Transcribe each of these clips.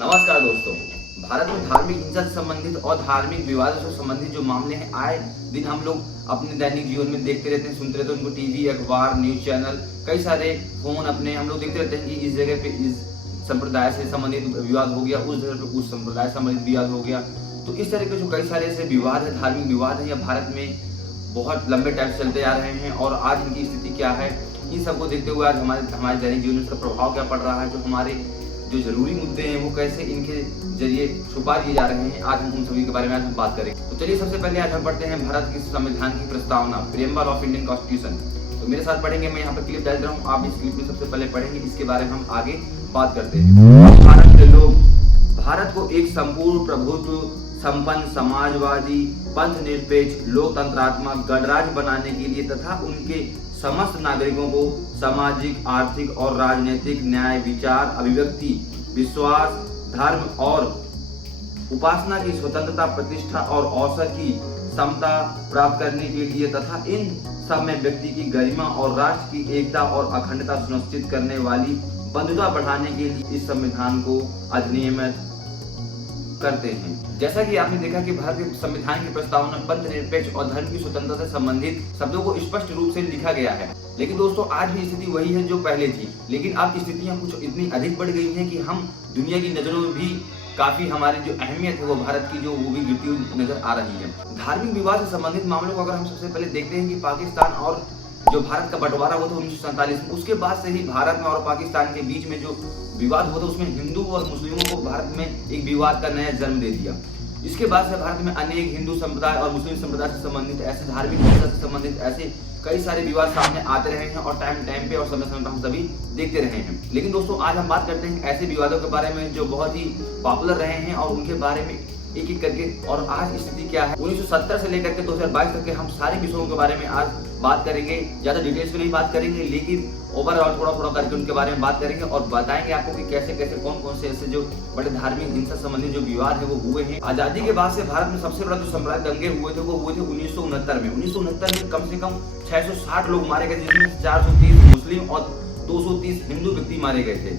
नमस्कार दोस्तों। भारत में धार्मिक हिंसा से संबंधित और धार्मिक विवादों से संबंधित जो मामले हैं आए दिन हम लोग अपने दैनिक जीवन में देखते रहते हैं, सुनते रहते हैं। उनको टीवी, अखबार, न्यूज चैनल, कई सारे फोन अपने हम लोग देखते रहते हैं कि इस जगह पे इस संप्रदाय से संबंधित विवाद हो गया, उस जगह पे उस संप्रदाय से संबंधित विवाद हो गया। तो इस तरह के जो कई सारे ऐसे विवाद है, धार्मिक विवाद है, यह भारत में बहुत लंबे टाइम से चलते आ रहे हैं। और आज इनकी स्थिति क्या है, इन सबको देखते हुए आज हमारे दैनिक जीवन में इसका प्रभाव क्या पड़ रहा है, जो हमारे जो जरूरी मुद्दे हैं वो कैसे इनके जरिए छुपा दिए जा रहे हैं, आज हम उन सभी के बारे में आज हम बात करेंगे। तो चलिए सबसे पहले आज हम पढ़ते हैं भारत के संविधान की प्रस्तावना, प्रियम्बल ऑफ इंडियन कॉन्स्टिट्यूशन। तो मेरे साथ पढ़ेंगे, मैं यहाँ पर क्लिप डाल रहा हूँ, आप इस क्लिप में सबसे पहले पढ़ेंगे, इसके बारे में हम आगे बात करते हैं। भारत के लोग भारत को एक संपूर्ण प्रभुत्व संपन्न समाजवादी पंथ निरपेक्ष लोकतंत्रात्मक गणराज्य बनाने के लिए तथा उनके समस्त नागरिकों को सामाजिक, आर्थिक और राजनीतिक न्याय, विचार, अभिव्यक्ति, विश्वास, धर्म और उपासना की स्वतंत्रता, प्रतिष्ठा और अवसर की समता प्राप्त करने के लिए तथा इन सब में व्यक्ति की गरिमा और राष्ट्र की एकता और अखंडता सुनिश्चित करने वाली बंधुता बढ़ाने के लिए इस संविधान को अधिनियमित करते हैं। जैसा कि आपने देखा कि भारत के संविधान की प्रस्तावना पंथ निरपेक्ष और धर्म की स्वतंत्रता से संबंधित शब्दों को स्पष्ट रूप से लिखा गया है। लेकिन दोस्तों आज भी स्थिति वही है जो पहले थी, लेकिन अब स्थितियां कुछ इतनी अधिक बढ़ गई हैं कि हम दुनिया की नजरों में भी काफी हमारी जो अहमियत है वो भारत की जो वो भी गिरती हुई नजर आ रही है। धार्मिक विवाद से संबंधित मामलों को अगर हम सबसे पहले देखते हैं कि पाकिस्तान और जो भारत का बंटवारा हुआ था 1947 में, उसके बाद से ही भारत में और पाकिस्तान के बीच में जो विवाद हुआ था उसमें हिंदू और मुस्लिमों को भारत में एक विवाद का नया जन्म दे दिया। इसके बाद से भारत में अनेक हिंदू संप्रदाय और मुस्लिम संप्रदाय से संबंधित ऐसे धार्मिक हिंसा से संबंधित ऐसे कई सारे विवाद सामने आते रहे हैं और टाइम पे और समय पे हम सभी देखते रहे हैं। लेकिन दोस्तों आज हम बात करते हैं ऐसे विवादों के बारे में जो बहुत ही पॉपुलर रहे हैं और उनके बारे में एक एक करके। और आज स्थिति क्या है 1970 से लेकर के 2022 तक के हम सारे विषयों के बारे में आज बात करेंगे। ज्यादा डिटेल्स में नहीं बात करेंगे, लेकिन ओवरऑल थोड़ा करके उनके बारे में बात करेंगे और बताएंगे आपको कि कैसे कैसे कौन से ऐसे जो बड़े धार्मिक हिंसा संबंधी जो विवाद है वो हुए हैं। आजादी के बाद से भारत में सबसे बड़ा जो साम्राज्य दंगे हुए थे वो हुए थे 1969 में। 1969 में कम से कम 660 लोग मारे गए, जिसमें 430 मुस्लिम और 230 हिंदू व्यक्ति मारे गए थे।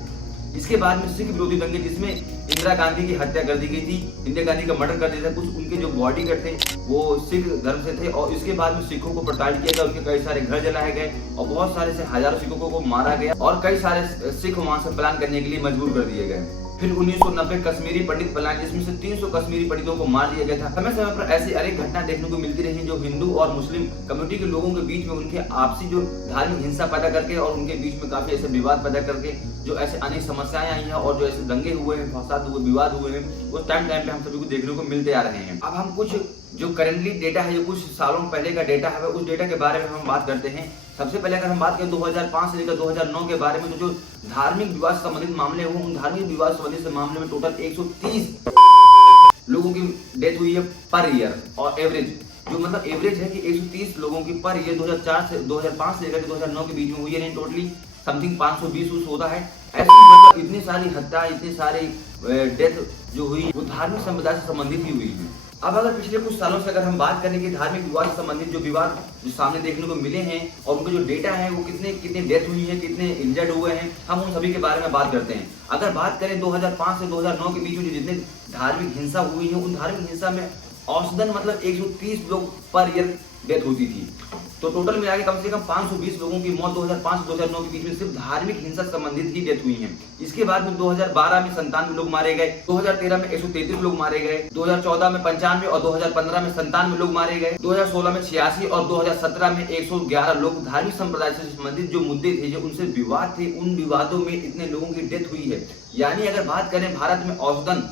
इसके बाद में सिख विरोधी दंगे, जिसमें इंदिरा गांधी की हत्या कर दी गई थी, इंदिरा गांधी का मर्डर कर दिया था। कुछ उनके जो बॉडीगार्ड थे वो सिख धर्म से थे और इसके बाद में सिखों को प्रताड़ित किया गया, उनके कई सारे घर जलाए गए और बहुत सारे से हजारों सिखों को मारा गया और कई सारे सिख वहां से पलायन करने के लिए मजबूर कर दिए गए। फिर 1990 कश्मीरी पंडित पलायन, जिसमें से 300 कश्मीरी पंडितों को मार दिया गया था। समय समय पर ऐसी अनेक घटना देखने को मिलती रही जो हिंदू और मुस्लिम कम्युनिटी के लोगों के बीच में उनके आपसी जो धार्मिक हिंसा पैदा करके और उनके बीच में काफी ऐसे विवाद पैदा करके जो ऐसे अनेक समस्याएं आई हैं और जो ऐसे दंगे हुए हैं, फसाद हुए, विवाद हुए हैं, वो टाइम पे हम सभी को देखने को मिलते आ रहे हैं। अब हम कुछ जो करेंटली डेटा है, जो कुछ सालों पहले का डेटा है, उस डेटा के बारे में हम बात करते हैं। सबसे पहले अगर हम बात करें 2005 से लेकर 2009 के बारे में, तो जो धार्मिक विवाद से संबंधित मामले हुए, उन धार्मिक विवाद संबंधित मामले में टोटल 130 लोगों की डेथ हुई है पर ईयर। और एवरेज जो मतलब एवरेज है कि 130 लोगों की पर ईयर 2005 से लेकर 2009 के बीच में हुई है। नहीं टोटली समथिंग 520 होता है। ऐसी मतलब इतनी सारी हत्या, इतनी सारी डेथ जो हुई वो धार्मिक संप्रदाय से संबंधित ही हुई है। अब अगर पिछले कुछ सालों से अगर हम बात करें कि धार्मिक विवाद से संबंधित जो विवाद जो सामने देखने को मिले हैं और उनके जो डेटा है वो कितने डेथ हुई है, कितने इंजर्ड हुए हैं, हम उन सभी के बारे में बात करते हैं। अगर बात करें 2005 से 2009 के बीच में जितने धार्मिक हिंसा हुई है, उन धार्मिक हिंसा में औसतन मतलब 130 लोग पर ईयर डेथ होती थी। तो टोटल मिला के कम से कम 520 लोगों की मौत 2005 से 2009 के बीच में सिर्फ धार्मिक हिंसा से संबंधित ही डेथ हुई है। इसके बाद में 2012 में 97 लोग मारे गए, 2013 में 133 लोग मारे गए, 2014 में 95 और 2015 में 97 लोग मारे गए, 2016 में 86 और 2017 में 111 लोग धार्मिक संप्रदाय से संबंधित जो मुद्दे थे, जो उनसे विवाद थे, उन विवादों में इतने लोगों की डेथ हुई है। यानी अगर बात करें भारत में औसतन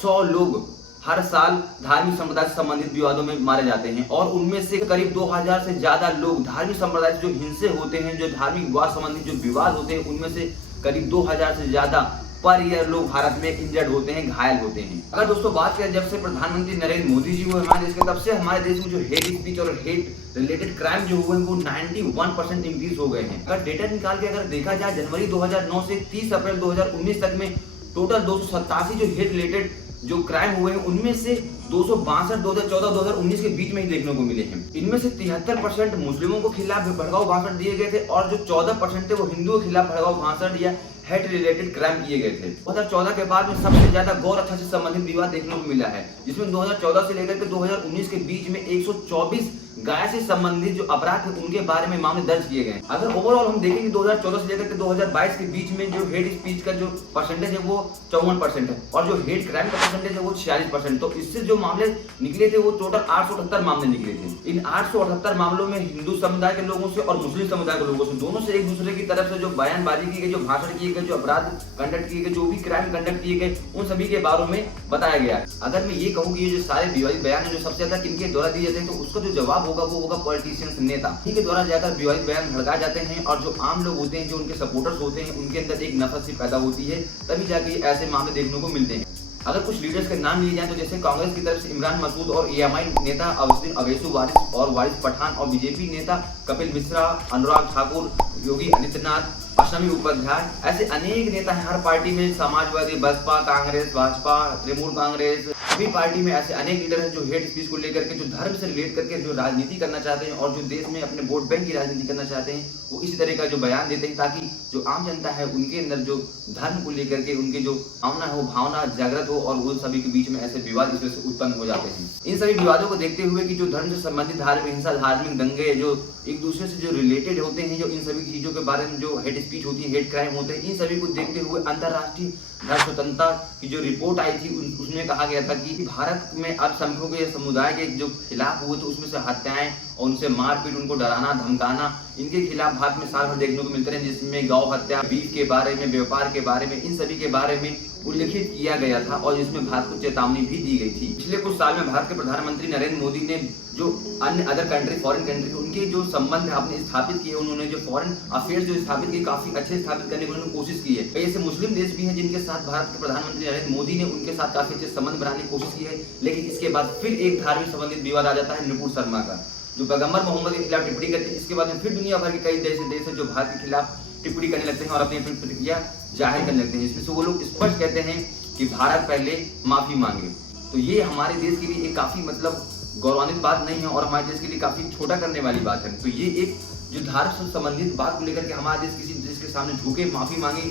100 लोग हर साल धार्मिक संप्रदाय से संबंधित विवादों में मारे जाते हैं और उनमें से करीब 2000 से ज्यादा लोग धार्मिक संप्रदाय से जो हिंसे होते हैं, जो धार्मिक विवाद संबंधित जो विवाद होते हैं, उनमें से करीब 2000 से ज्यादा पर ईयर लोग भारत में इंजर्ड होते हैं, घायल होते हैं। अगर दोस्तों बात करें जब से प्रधानमंत्री नरेंद्र मोदी जी हुए हमारे देश के, तब से हमारे देश में जो हेट स्पीच और हेट रिलेटेड क्राइम जो हुए हैं वो 91% इंक्रीज हो गए हैं। अगर डेटा निकाल के अगर देखा जाए जनवरी 2009 से 30 अप्रैल 2019 तक में टोटल 287 जो हेट रिलेटेड जो क्राइम हुए हैं उनमें से 262 2014-2019 के बीच में ही देखने को मिले हैं। इनमें से 73% मुस्लिमों को खिलाफ भड़काऊ भाषण दिए गए थे और जो 14% थे वो हिंदुओं के खिलाफ भड़काऊ भाषण या हेड रिलेटेड क्राइम किए गए थे। 2014 के बाद में सबसे ज्यादा गौ रक्षा से संबंधित विवाद देखने को मिला है, जिसमें 2014 से लेकर के 2019 के बीच में 124 गाय से संबंधित जो अपराध थे उनके बारे में मामले दर्ज किए गए। अगर ओवरऑल हम देखेंगे 2014 से लेकर के 2022 के बीच में जो हेड स्पीच का जो परसेंटेज है वो 54% है और जो हेड क्राइम का परसेंटेज है वो 46%। तो इससे जो मामले निकले थे वो टोटल 878 मामले निकले थे। इन 878 मामलों में हिंदू समुदाय के लोगों से और मुस्लिम समुदाय के लोगों से, दोनों से एक दूसरे की तरफ से जो बयानबाजी की गई, जो भाषण किए गए, जो अपराध कंडक्ट किए गए, जो भी क्राइम कंडक्ट किए गए, उन सभी के बारे में बताया गया। अगर मैं ये कहूँ कि ये जो सारे विवादित बयान है जो सबसे ज्यादा किनके द्वारा दिए जाते हैं, तो उसका जो जवाब होगा वो होगा पॉलिटिशियंस, नेता के द्वारा जाकर विवादित बयान भड़काए जाते हैं और जो आम लोग होते हैं, जो उनके सपोर्टर्स होते हैं, उनके अंदर एक नफरत सी पैदा होती है, तभी जाके ऐसे मामले देखने को मिलते हैं। अगर कुछ लीडर्स के नाम लिए जाएं तो जैसे कांग्रेस की तरफ से इमरान मसूद और एएमआई नेता अवसुद्दीन अवैसी वारिस पठान और बीजेपी नेता कपिल मिश्रा, अनुराग ठाकुर, योगी आदित्यनाथ, अशमी उपाध्याय, ऐसे अनेक नेता हैं हर पार्टी में। समाजवादी, बसपा, कांग्रेस, भाजपा, तृणमूल कांग्रेस, सभी पार्टी में ऐसे अनेक लीडर हैं जो हेड स्पीच को लेकर के, जो धर्म से रिलेट करके जो राजनीति करना चाहते हैं और जो देश में अपने वोट बैंक की राजनीति करना चाहते हैं, वो इसी तरह का जो बयान देते हैं ताकि जो आम जनता है उनके अंदर जो धर्म को लेकर के उनके जो भावना है वो भावना जागृत हो और उन सभी के बीच में ऐसे विवाद इस वजह से उत्पन्न हो जाते हैं। इन सभी विवादों को देखते हुए कि जो धर्म से संबंधित धार्मिक हिंसा, धार्मिक दंगे जो एक दूसरे से जो रिलेटेड होते हैं, जो इन सभी चीजों के बारे में जो हेड स्पीच होती है, हेड क्राइम होते हैं, इन सभी को देखते हुए अंतरराष्ट्रीय धर्म स्वतंत्रता की जो रिपोर्ट आई थी उसमें कहा गया था कि भारत में अल्पसंख्यकों के समुदाय के जो खिलाफ हुए तो उसमें से हत्याएं और उनसे मारपीट, उनको डराना धमकाना, इनके खिलाफ भारत में साल भर देखने को मिलते रहे, जिसमें गौ हत्या, बीफ के बारे में, व्यापार के बारे में, इन सभी के बारे में उल्लेखित किया गया था और जिसमें भारत को चेतावनी भी दी गई थी। पिछले कुछ साल में भारत के प्रधानमंत्री नरेंद्र मोदी ने जो अन्य अदर कंट्री, फॉरेन कंट्री, उनके जो संबंध अपने स्थापित किए, उन्होंने जो फॉरेन अफेयर्स जो स्थापित किए काफी अच्छे स्थापित करने की उन्होंने कोशिश की है। कई ऐसे मुस्लिम देश भी हैं जिनके साथ भारत के प्रधानमंत्री नरेंद्र मोदी ने उनके साथ काफी अच्छे संबंध बनाने की कोशिश की है, लेकिन इसके बाद फिर एक धार्मिक संबंधित विवाद आ जाता है नुपुर शर्मा का, जो पैगंबर मोहम्मद के खिलाफ टिप्पणी करते हैं। इसके बाद में फिर दुनिया भर के कई देश है जो भारत के खिलाफ टिप्पणी करने लगते हैं और अपनी प्रतिक्रिया जाहिर करने लगते हैं। इसमें से वो लोग स्पष्ट कहते हैं कि भारत पहले माफी मांगे। तो ये हमारे देश के लिए एक काफी मतलब गौरवान्वित बात नहीं है और हमारे देश के लिए काफी छोटा करने वाली बात है। तो ये एक जो धर्म से संबंधित बात को लेकर के हमारा देश किसी देश के सामने झुके माफी मांगे,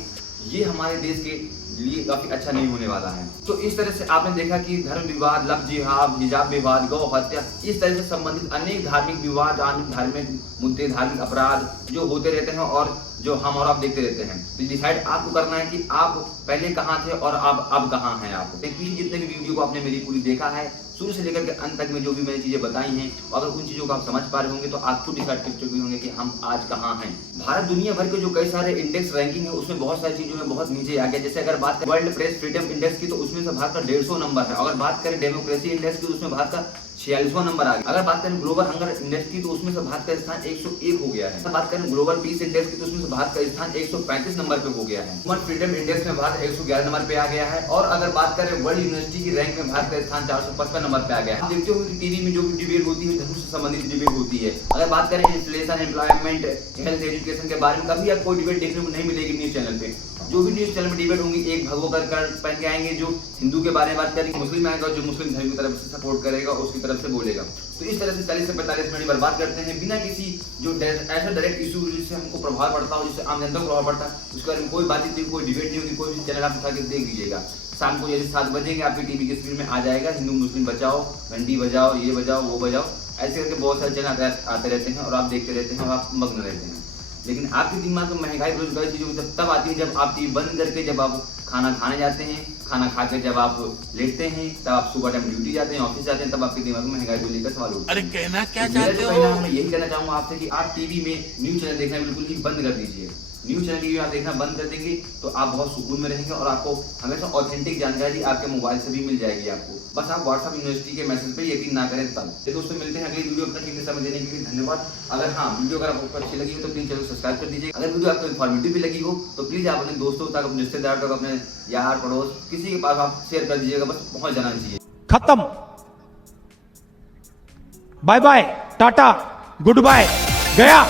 ये हमारे देश के लिए काफी अच्छा नहीं होने वाला है। तो इस तरह से आपने देखा कि धर्म विवाद, लव जिहाद, हिजाब विवाद, गौ हत्या, इस तरह से संबंधित अनेक धार्मिक विवाद, धार्मिक मुद्दे, धार्मिक अपराध जो होते रहते हैं और जो हम और आप देखते रहते हैं। तो डिसाइड आपको करना है कि आप पहले कहाँ थे और अब कहाँ हैं। आप पीछे जितने भी वीडियो को आपने मेरी पूरी देखा है शुरू से लेकर के अंत तक में जो भी मैंने चीजें बताई हैं, अगर उन चीजों को आप समझ पा रहे होंगे तो आप खुद डिसाइड कर चुके होंगे कि हम आज कहाँ हैं। भारत दुनिया भर के जो कई सारे इंडेक्स रैंकिंग है उसमें बहुत सारी चीजों में बहुत नीचे आ गया। जैसे अगर बात करें वर्ल्ड प्रेस फ्रीडम इंडेक्स की तो उसमें से भारत का 150 नंबर है। अगर बात करें डेमोक्रेसी इंडेक्स की तो उसमें भारत का 46वां नंबर आ गया। अगर बात करें ग्लोबल हंगर इंडेक्स की तो उसमें से भारत का स्थान 101 हो गया है। अगर बात करें ग्लोबल पीस इंडेक्स की तो उसमें से भारत का स्थान 135 नंबर पे हो गया है। ह्यूमन फ्रीडम इंडेक्स में भारत 111 नंबर पे आ गया है। और अगर बात करें वर्ल्ड यूनिवर्सिटी की रैंक में भारत का स्थान 455 नंबर पे आ गया है। देखते हो कि टीवी में जो भी डिबेट होती है धर्म से संबंधित डिबेट होती है। अगर बात करें इन्फ्लेशन, एम्प्लॉयमेंट, हेल्थ, एजुकेशन के बारे में कभी आपको डिबेट देखने को नहीं मिलेगी न्यूज चैनल पे। जो भी न्यूज चैनल में डिबेट होंगी एक भगवा कर पहन के आएंगे, जो हिंदू के बारे में बात करेंगे, मुस्लिम आएगा जो मुस्लिम धर्म की तरफ से सपोर्ट करेगा उसकी तरफ से बोलेगा। तो इस तरह से 40 से 45 मिनट बर्बाद करते हैं बिना किसी जो ऐसा डायरेक्ट इशू जिससे हमको प्रभाव पड़ता हो, जिससे आम जनता को प्रभाव पड़ता है, उसके बारे में कोई बातचीत नहीं, कोई डिबेट नहीं होगी। कोई भी चैनल आप उठा के देख लीजिएगा, शाम को जैसे 7 बजेंगे आपकी टीवी की स्क्रीन में आ जाएगा हिंदू मुस्लिम बचाओ, घंटी बजाओ, ये बजाओ वो बजाओ, ऐसे करके बहुत सारे चैनल आते रहते हैं और आप देखते रहते हैं और आप मग्न रहते हैं। लेकिन आपके दिमाग में महंगाई बेरोजगारी चीजों तब आती है जब आप टीवी बंद करके जब आप खाना खाने जाते हैं, खाना खा के जब आप लेटते हैं, तब आप सुबह टाइम ड्यूटी जाते हैं, ऑफिस जाते हैं, तब आपके दिमाग में महंगाई को लेकर सवाल उठते हैं। अरे कहना क्या चाहते हो? मैं यही कहना चाहूंगा आपसे कि आप टीवी में न्यूज चैनल देखना बिल्कुल ही बंद कर दीजिए। न्यूज चैनल की आप देखना बंद कर देंगे तो आप बहुत सुकून में रहेंगे और आपको हमेशा ऑथेंटिक जानकारी आपके मोबाइल से भी मिल जाएगी। आपको बस आप व्हाट्सएप यूनिवर्सिटी के मैसेज पे यकीन ना करें तब। तो दोस्तों मिलते हैं अगली वीडियो, अपना कीमती समय देने के लिए धन्यवाद। अगर वीडियो अगर आपको अच्छी लगी हो तो प्लीज चैनल सब्सक्राइब कर दीजिए। अगर वीडियो आपको इन्फॉर्मेटिव भी लगी हो तो प्लीज आप अपने दोस्तों तक, अपने रिश्तेदार तक, अपने यार पड़ोस किसी के पास आप शेयर कर दीजिएगा, बस पहुंच जाना चाहिए। खत्म, बाय बाय, टाटा, गुड बाय, गया।